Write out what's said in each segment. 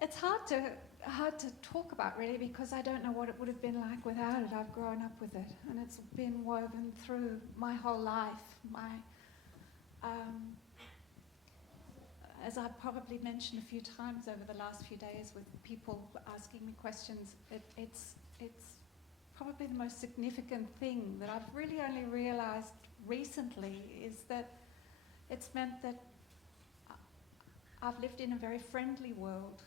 It's hard to talk about really, because I don't know what it would have been like without it. I've grown up with it, and it's been woven through my whole life. As I've probably mentioned a few times over the last few days with people asking me questions, it's probably the most significant thing that I've really only realised recently, is that it's meant that I've lived in a very friendly world.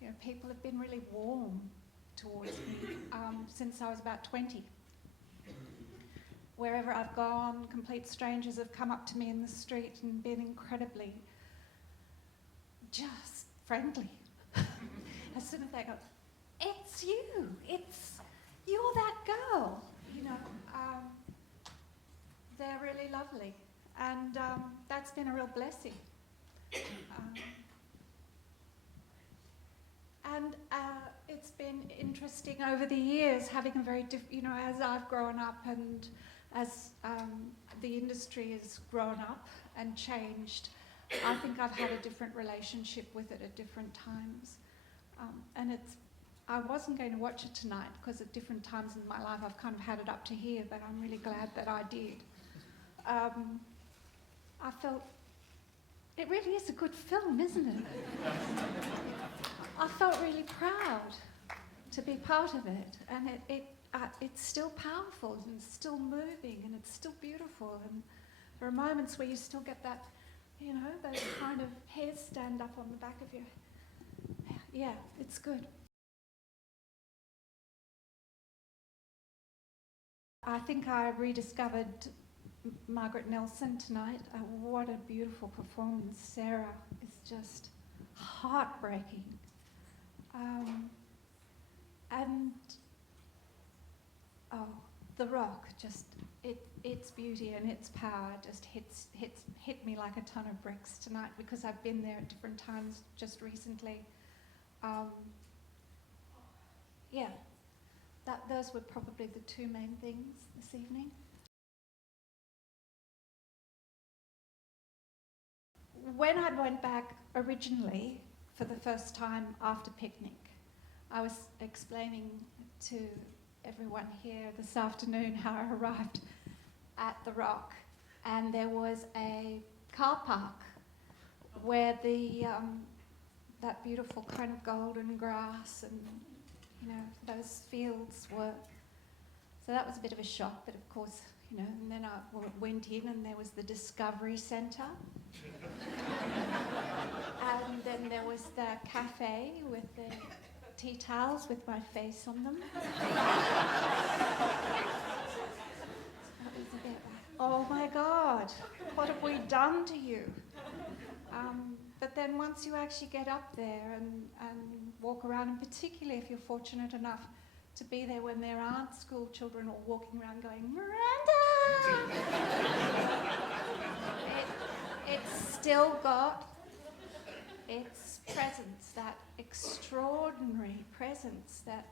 You know, people have been really warm towards me since I was about 20. Wherever I've gone, complete strangers have come up to me in the street and been incredibly just friendly. As soon as they go, "It's you, you're that girl," you know, they're really lovely, and that's been a real blessing. And it's been interesting over the years, having a very you know, as I've grown up and as the industry has grown up and changed, I think I've had a different relationship with it at different times. And I wasn't going to watch it tonight because at different times in my life I've kind of had it up to here, but I'm really glad that I did. I felt, it really is a good film, isn't it? I felt really proud to be part of it, and it's still powerful and it's still moving and it's still beautiful, and there are moments where you still get that, you know, those kind of hairs stand up on the back of your, yeah, it's good. I think I rediscovered Margaret Nelson tonight. What a beautiful performance. Sarah is just heartbreaking. And The Rock, just its beauty and its power just hit me like a ton of bricks tonight, because I've been there at different times just recently. Yeah, those were probably the two main things this evening. When I went back originally for the first time after Picnic, I was explaining to everyone here this afternoon how I arrived at the Rock, and there was a car park where that beautiful kind of golden grass and, you know, those fields were. So that was a bit of a shock, but of course, you know, and then I went in and there was the Discovery Centre. And then there was the cafe with the tea towels with my face on them. That was a bit like, oh my God, what have we done to you? But then once you actually get up there and walk around, and particularly if you're fortunate enough to be there when there aren't school children all walking around going, Miranda! It's still got its presence, that extraordinary presence that,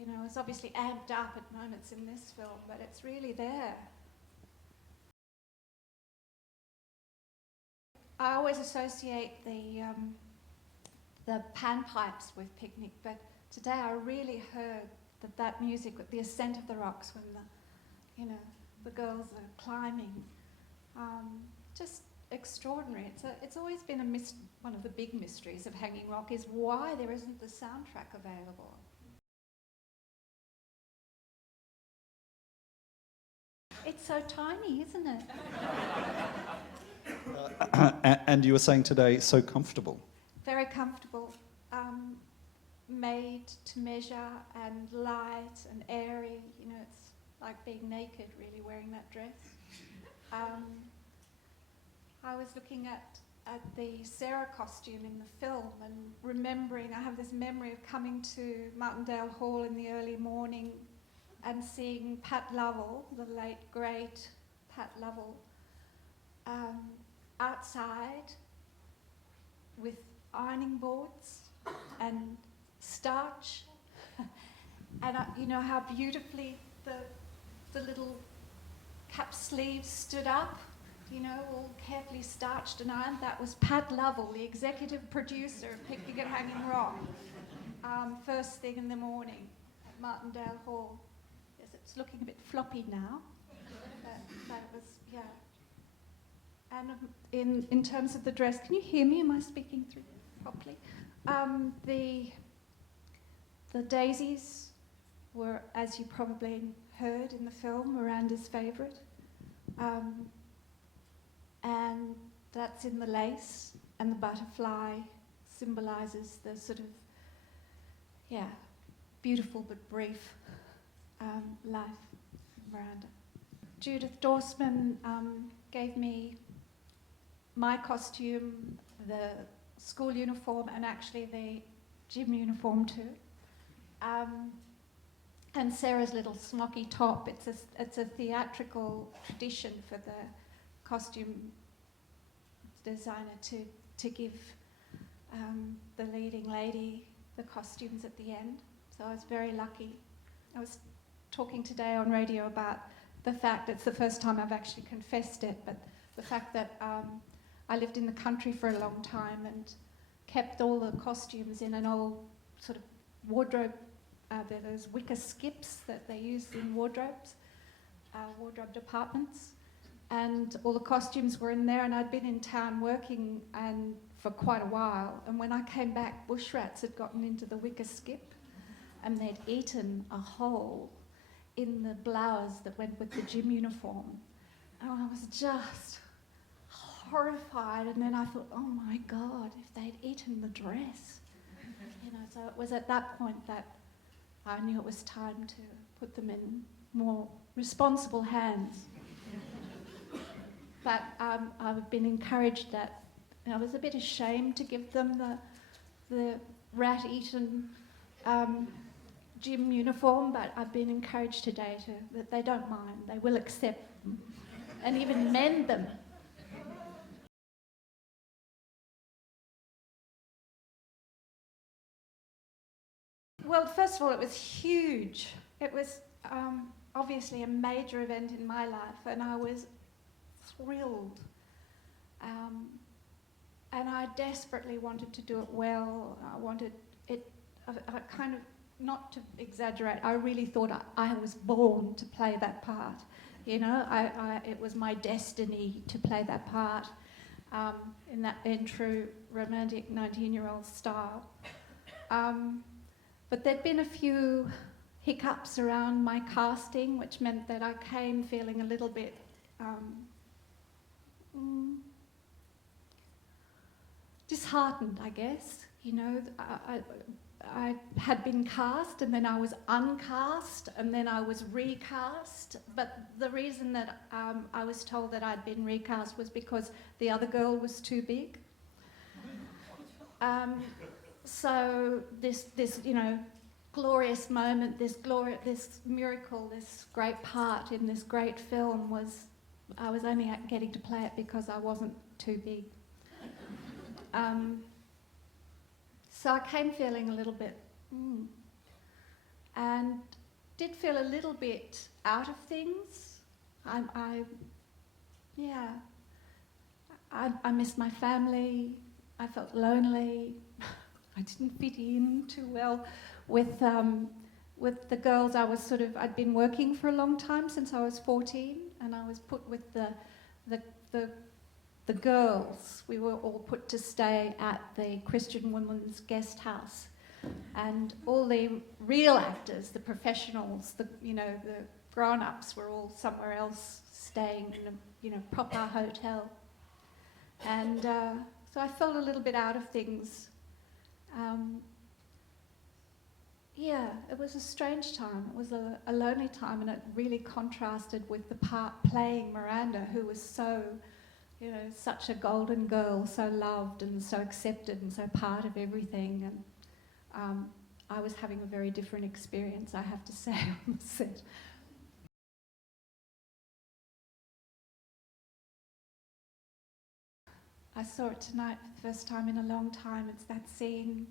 you know, is obviously amped up at moments in this film, but it's really there. I always associate the panpipes with Picnic, but today I really heard that music with the ascent of the rocks when the girls are climbing. Just extraordinary. It's always been one of the big mysteries of Hanging Rock, is why there isn't the soundtrack available. It's so tiny, isn't it? And you were saying today, so comfortable. Very comfortable. Made to measure and light and airy. You know, it's like being naked, really, wearing that dress. I was looking at the Sarah costume in the film and remembering, I have this memory of coming to Martindale Hall in the early morning and seeing Pat Lovell, the late, great Pat Lovell, outside with ironing boards and starch, and you know how beautifully the little cap sleeves stood up you know, all carefully starched and ironed. That was Pat Lovell, the executive producer of Picnic at Hanging Rock. First thing in the morning at Martindale Hall. Yes, it's looking a bit floppy now. That was, yeah. And in terms of the dress, can you hear me? Am I speaking through properly? The daisies were, as you probably heard in the film, Miranda's favourite. And that's in the lace, and the butterfly symbolises the sort of, yeah, beautiful but brief life of Miranda. Judith Dorsman gave me my costume, the school uniform, and actually the gym uniform too. And Sarah's little smocky top. It's a theatrical tradition for the costume designer to give the leading lady the costumes at the end. So I was very lucky. I was talking today on radio about the fact it's the first time I've actually confessed it, but the fact that I lived in the country for a long time and kept all the costumes in an old sort of wardrobe. There are those wicker skips that they use in wardrobes, wardrobe departments, and all the costumes were in there. And I'd been in town working for quite a while, and when I came back, bush rats had gotten into the wicker skip, and they'd eaten a hole in the blouse that went with the gym uniform. And I was just horrified, and then I thought, oh my God, if they'd eaten the dress. You know, so it was at that point that I knew it was time to put them in more responsible hands. But I've been encouraged that, I was a bit ashamed to give them the rat-eaten gym uniform, but I've been encouraged today that they don't mind. They will accept them and even mend them. Well, first of all, it was huge. It was obviously a major event in my life, and I was thrilled. And I desperately wanted to do it well. I wanted it, I kind of, not to exaggerate, I really thought I was born to play that part. You know, it was my destiny to play that part in true romantic 19-year-old style. But there'd been a few hiccups around my casting, which meant that I came feeling a little bit disheartened, I guess. You know, I had been cast, and then I was uncast, and then I was recast. But the reason that I was told that I'd been recast was because the other girl was too big. So this you know, glorious moment, this miracle, this great part in this great film was, I was only getting to play it because I wasn't too big. So I came feeling a little bit, and did feel a little bit out of things. I missed my family. I felt lonely. I didn't fit in too well with the girls. I'd been working for a long time, since I was 14, and I was put with the girls. We were all put to stay at the Christian Women's Guest House, and all the real actors, the professionals, the grown-ups were all somewhere else, staying in a proper hotel. And so I felt a little bit out of things. It was a strange time. It was a lonely time, and it really contrasted with the part playing Miranda, who was so, such a golden girl, so loved and so accepted and so part of everything. And I was having a very different experience, I have to say, on the set. I saw it tonight for the first time in a long time. It's that scene,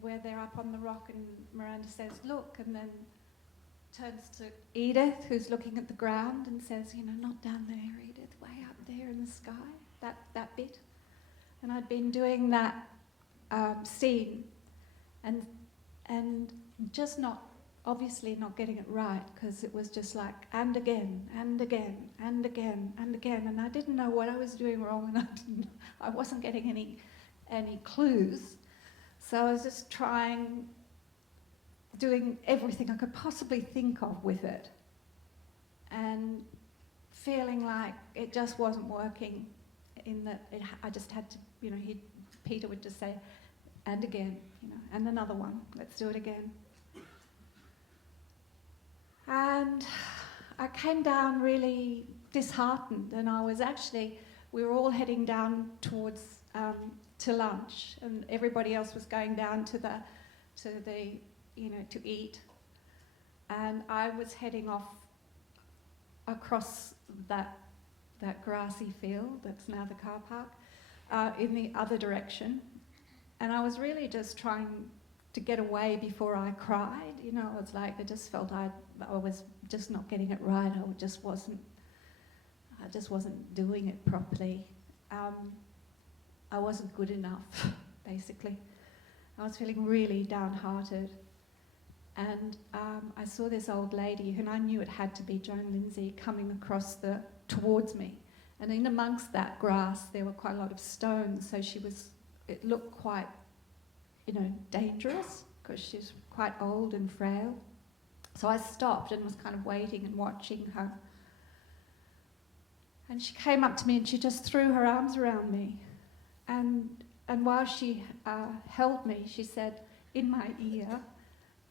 where they're up on the rock and Miranda says, "Look," and then turns to Edith, who's looking at the ground, and says, you know, not down there, Edith, way up there in the sky, that bit. And I'd been doing that scene and just obviously not getting it right, because it was just like, and again, and again, and again, and again, and I didn't know what I was doing wrong, and I wasn't getting any clues. So I was just doing everything I could possibly think of with it, and feeling like it just wasn't working, in that I just had to, you know, Peter would just say, and again, you know, and another one, let's do it again. And I came down really disheartened, and we were all heading down towards to lunch, and everybody else was going down to the you know, to eat, and I was heading off across that grassy field that's now the car park in the other direction, and I was really just trying to get away before I cried. You know, it's like I just felt I was just not getting it right. I just wasn't doing it properly. I wasn't good enough, basically. I was feeling really downhearted. And I saw this old lady, and I knew it had to be Joan Lindsay, coming across towards me. And in amongst that grass, there were quite a lot of stones, so it looked quite, you know, dangerous, because she's quite old and frail. So I stopped and was kind of waiting and watching her. And she came up to me and she just threw her arms around me. And while she held me, she said in my ear,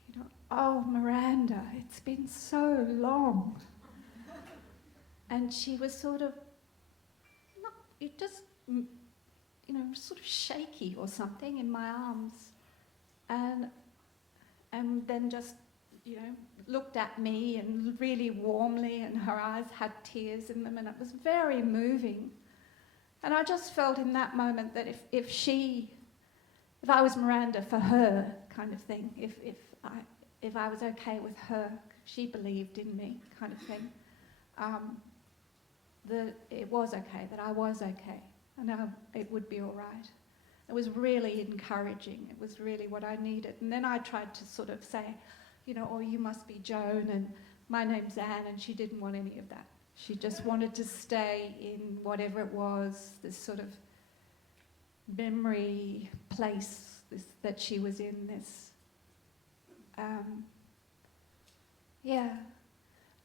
you know, "Oh, Miranda, it's been so long." And she was sort of, you know, sort of shaky or something in my arms. And then just, you know, looked at me and really warmly, and her eyes had tears in them, and it was very moving. And I just felt in that moment that if I was Miranda for her, kind of thing, if I was okay with her, she believed in me, kind of thing, that it was okay, that I was okay, and it would be all right. It was really encouraging. It was really what I needed. And then I tried to sort of say, you know, "Oh, you must be Joan, and my name's Anne," and she didn't want any of that. She just wanted to stay in whatever it was, this sort of memory place that she was in, this, yeah.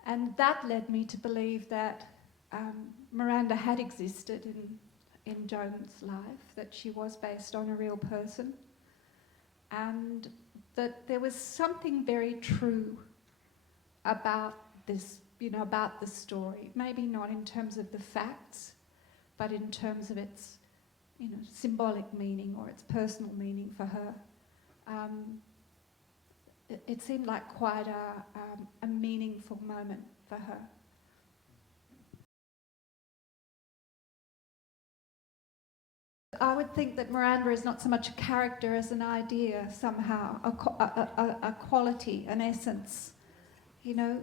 And that led me to believe that Miranda had existed in Joan's life, that she was based on a real person, and that there was something very true about this, you know, about the story. Maybe not in terms of the facts, but in terms of its, you know, symbolic meaning or its personal meaning for her. It seemed like quite a meaningful moment for her. I would think that Miranda is not so much a character as an idea somehow, a quality, an essence, you know,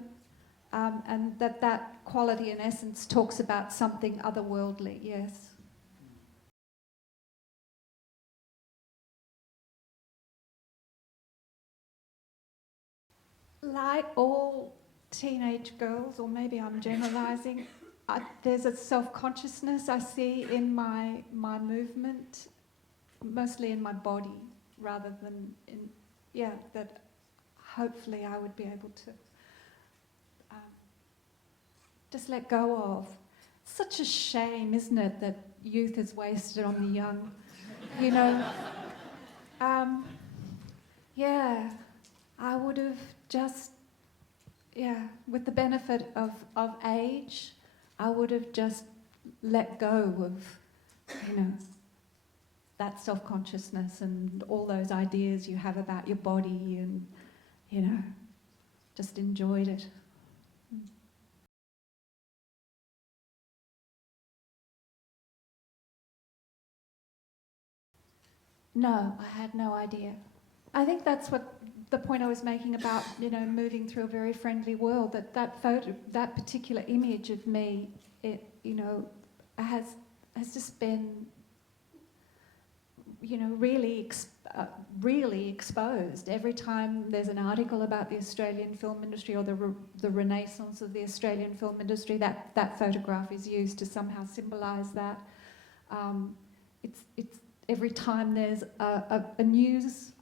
and that quality and essence talks about something otherworldly, yes. Like all teenage girls, or maybe I'm generalising, there's a self-consciousness I see in my movement, mostly in my body, rather than in, yeah, that hopefully I would be able to just let go of. Such a shame, isn't it, that youth is wasted on the young, you know. Yeah, I would have just, yeah, with the benefit of age, I would have just let go of, you know, that self-consciousness and all those ideas you have about your body, and, you know, just enjoyed it. No, I had no idea. I think that's what the point I was making about, you know, moving through a very friendly world, that particular image of me, it, you know, has just been, you know, really exposed. Every time there's an article about the Australian film industry or the renaissance of the Australian film industry, that photograph is used to somehow symbolise that. It's every time there's a news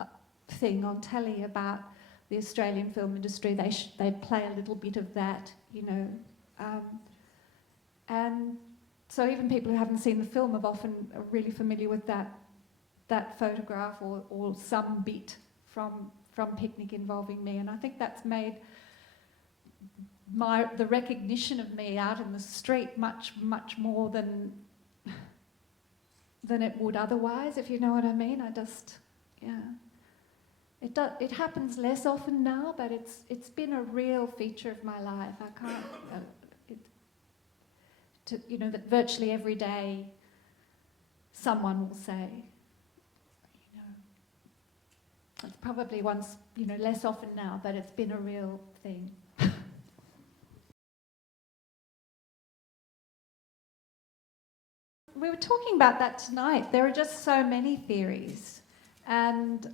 thing on telly about the Australian film industry, they play a little bit of that, you know, and so even people who haven't seen the film are often really familiar with that photograph or some bit from Picnic involving me, and I think that's made the recognition of me out in the street much more than it would otherwise, if you know what I mean. It happens less often now, but it's been a real feature of my life. I can't, you know, that virtually every day someone will say, you know, it's probably once, you know, less often now, but it's been a real thing. We were talking about that tonight. There are just so many theories, and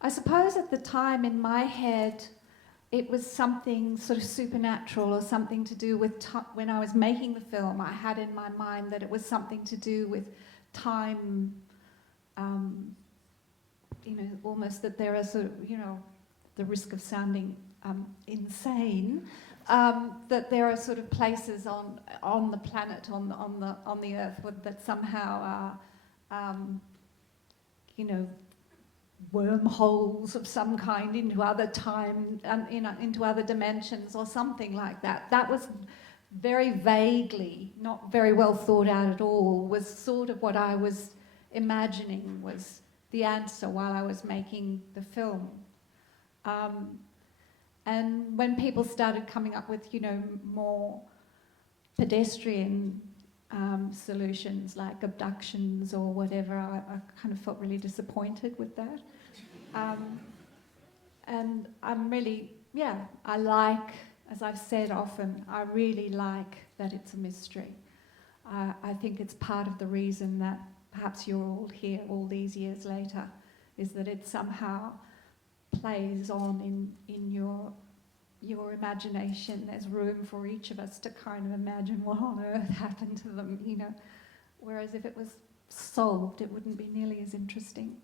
I suppose at the time in my head it was something sort of supernatural or something to do with when I was making the film. I had in my mind that it was something to do with time, you know, almost that there are sort of, you know, the risk of sounding insane, that there are sort of places on the planet, on the Earth, that somehow are, you know, wormholes of some kind into other time, into other dimensions or something like that. That was very vaguely, not very well thought out at all, was sort of what I was imagining was the answer while I was making the film. And when people started coming up with, you know, more pedestrian solutions like abductions or whatever, I kind of felt really disappointed with that. And I'm really, I like, as I've said often, I really like that it's a mystery. I think it's part of the reason that perhaps you're all here all these years later, is that it somehow plays on in your imagination. There's room for each of us to kind of imagine what on earth happened to them, you know. Whereas if it was solved, it wouldn't be nearly as interesting.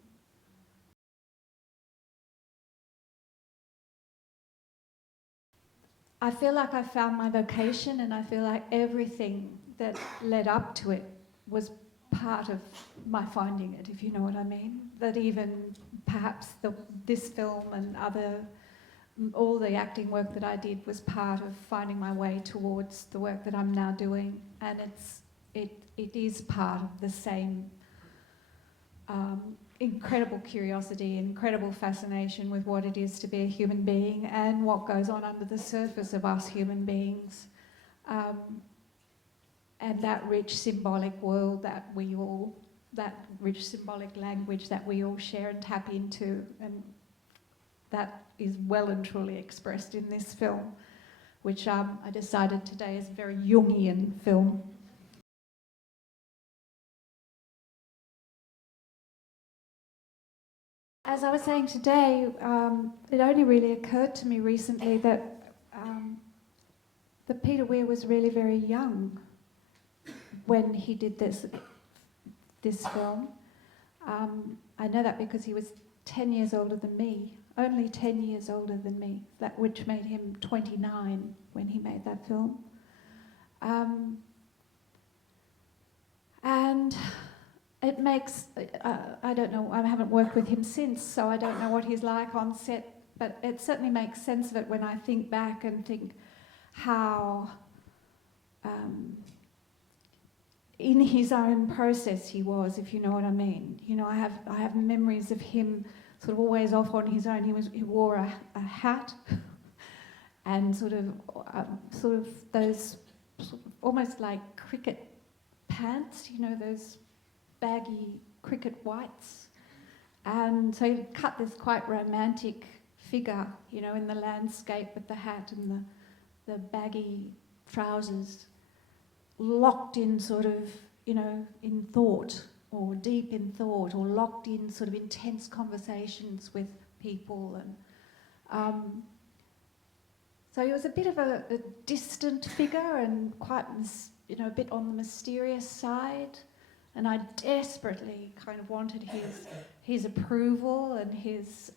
I feel like I found my vocation, and I feel like everything that led up to it was part of my finding it, if you know what I mean. That even perhaps this film and all the acting work that I did was part of finding my way towards the work that I'm now doing, and it is part of the same incredible curiosity, incredible fascination with what it is to be a human being and what goes on under the surface of us human beings, and that rich symbolic world that rich symbolic language that we all share and tap into, and that is well and truly expressed in this film, which I decided today is a very Jungian film. As I was saying today, it only really occurred to me recently that Peter Weir was really very young when he did this film. I know that because he was 10 years older than me, only 10 years older than me, which made him 29 when he made that film. And it makes, I don't know, I haven't worked with him since, so I don't know what he's like on set, but it certainly makes sense of it when I think back and think how in his own process he was, if you know what I mean. You know, I have memories of him sort of always off on his own. He wore a hat and sort of those almost like cricket pants, you know, those baggy cricket whites, And so he cut this quite romantic figure, you know, in the landscape with the hat and the baggy trousers, locked in sort of, you know, in thought, or deep in thought, or locked in sort of intense conversations with people. And so he was a bit of a distant figure and quite, you know, a bit on the mysterious side. And I desperately kind of wanted his approval and his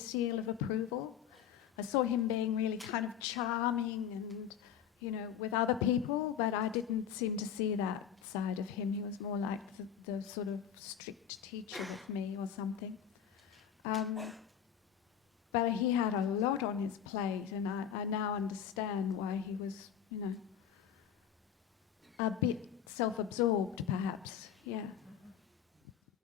seal of approval. I saw him being really kind of charming and, you know, with other people, but I didn't seem to see that side of him. He was more like the sort of strict teacher with me or something. But he had a lot on his plate, and I now understand why he was, you know, a bit self-absorbed, perhaps. Yeah.